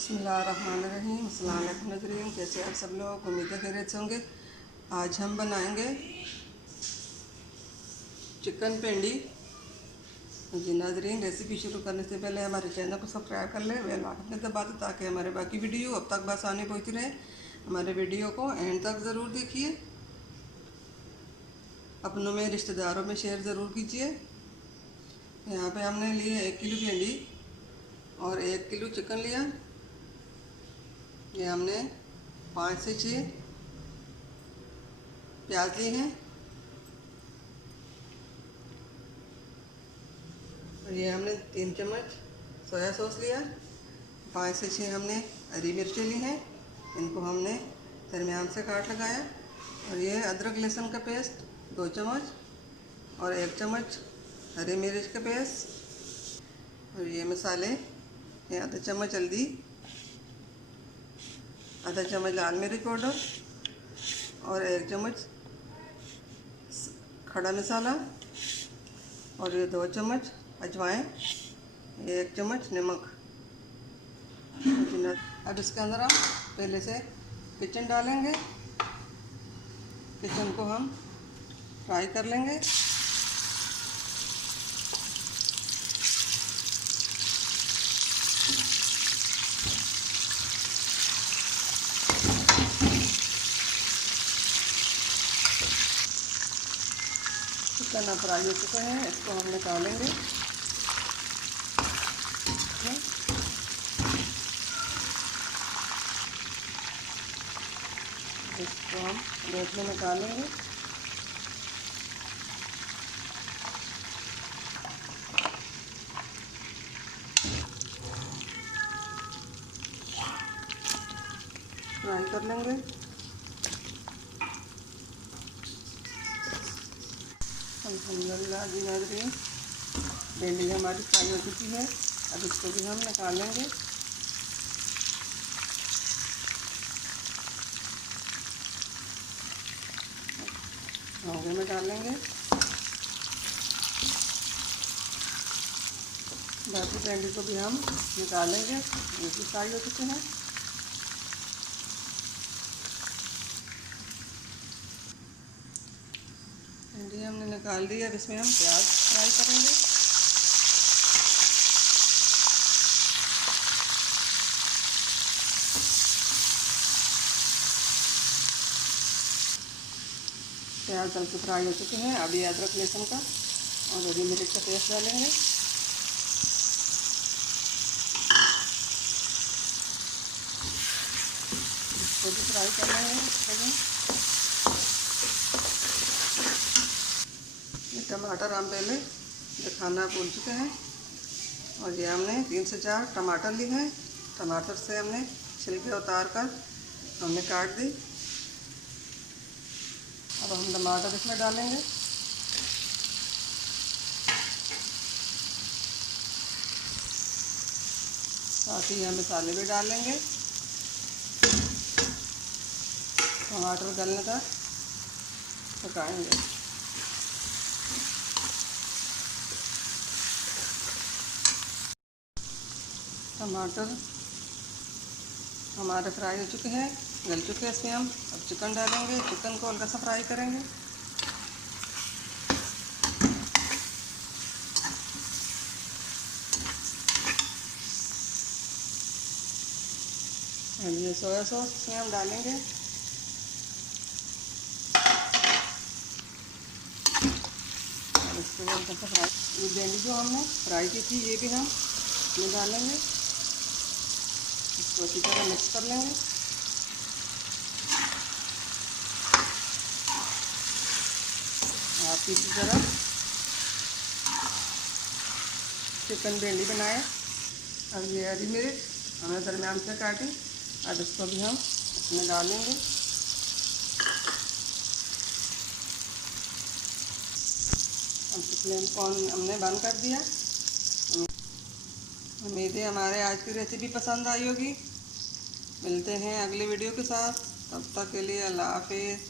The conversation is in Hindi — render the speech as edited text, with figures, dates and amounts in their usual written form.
बिस्मिल्लाहिर्रहमानिर्रहीम। अस्सलाम वालेकुम नाज़रीन, कैसे आप सब लोग? उम्मीद है खैरियत से होंगे। आज हम बनाएंगे चिकन पेंडी। जी नाज़रीन, रेसिपी शुरू करने से पहले हमारे चैनल को सब्सक्राइब कर लें, बेल आइकन पे दबा दें ताकि हमारे बाकी वीडियो अब तक आसानी पहुँचती रहे। हमारे वीडियो को एंड तक ज़रूर देखिए, अपनों में रिश्तेदारों में शेयर ज़रूर कीजिए। यहाँ पे हमने लिए 1 किलो पेंडी और 1 किलो चिकन लिया। ये हमने 5 से 6 प्याज लिए हैं और ये हमने 3 चम्मच सोया सॉस लिया। 5 से 6 हमने हरी मिर्चें ली हैं, इनको हमने दरमियान से काट लगाया। और ये अदरक लहसुन का पेस्ट 2 चम्मच और 1 चम्मच हरी मिर्च का पेस्ट। और ये मसाले, ये आधा चम्मच हल्दी, आधा चम्मच लाल मिर्च पाउडर और 1 चम्मच खड़ा मसाला और ये 2 चम्मच अजवाइन, 1 चम्मच नमक। अब इसके अंदर हम पहले से किचन डालेंगे। किचन को हम फ्राई कर लेंगे। चिकन फ्राई हो चुका है, इसको हम निकालेंगे। इसको हम प्लेट में निकालेंगे। फ्राई कर लेंगे। अल्हम्दुलिल्लाह जी नाज़रीन, भिंडी हमारी फ्राई हो चुकी है। अब इसको भी हम निकालेंगे। भोगे में डालेंगे। बाकी भिंडी को भी हम निकालेंगे, ये भी फ्राई हो चुके हैं। भिंडी हमने निकाल दी। अब इसमें हम प्याज फ्राई करेंगे। प्याज हल्के फ्राई हो चुके हैं। अभी अदरक लहसुन का और हरी मिर्च का पेस्ट डालेंगे। इसको भी फ्राई कर लेंगे। ये टमाटर हम पहले दिखाना भूल चुके हैं और ये हमने 3 से 4 टमाटर लिए हैं। टमाटर से हमने छिलके उतार कर हमने काट दी। अब हम टमाटर इसमें डालेंगे। साथ ही हम मसाले भी डालेंगे। टमाटर गलने तक पकाएंगे। टमाटर हमारे फ्राई हो चुके हैं, गल चुके हैं। इसमें हम अब चिकन डालेंगे। चिकन को हल्का सा फ्राई करेंगे। ये सोया सॉस इसमें हम डालेंगे। और इसको हल्का सा फ्राई, ये भिंडी जो हमने फ्राई की थी ये भी हम इसमें डालेंगे। इसको अच्छी तरह मिक्स कर लेंगे। आप इसी तरह चिकन भिंडी बनाए। अब ये हरी मिर्च हमने दरमियान से काटी, अब इसको भी हम इसमें डालेंगे। अब फ्लेम को हमने बंद कर दिया। उम्मीद है हमारे आज की रेसिपी पसंद आई होगी। मिलते हैं अगले वीडियो के साथ, तब तक के लिए अल्लाह हाफिज़।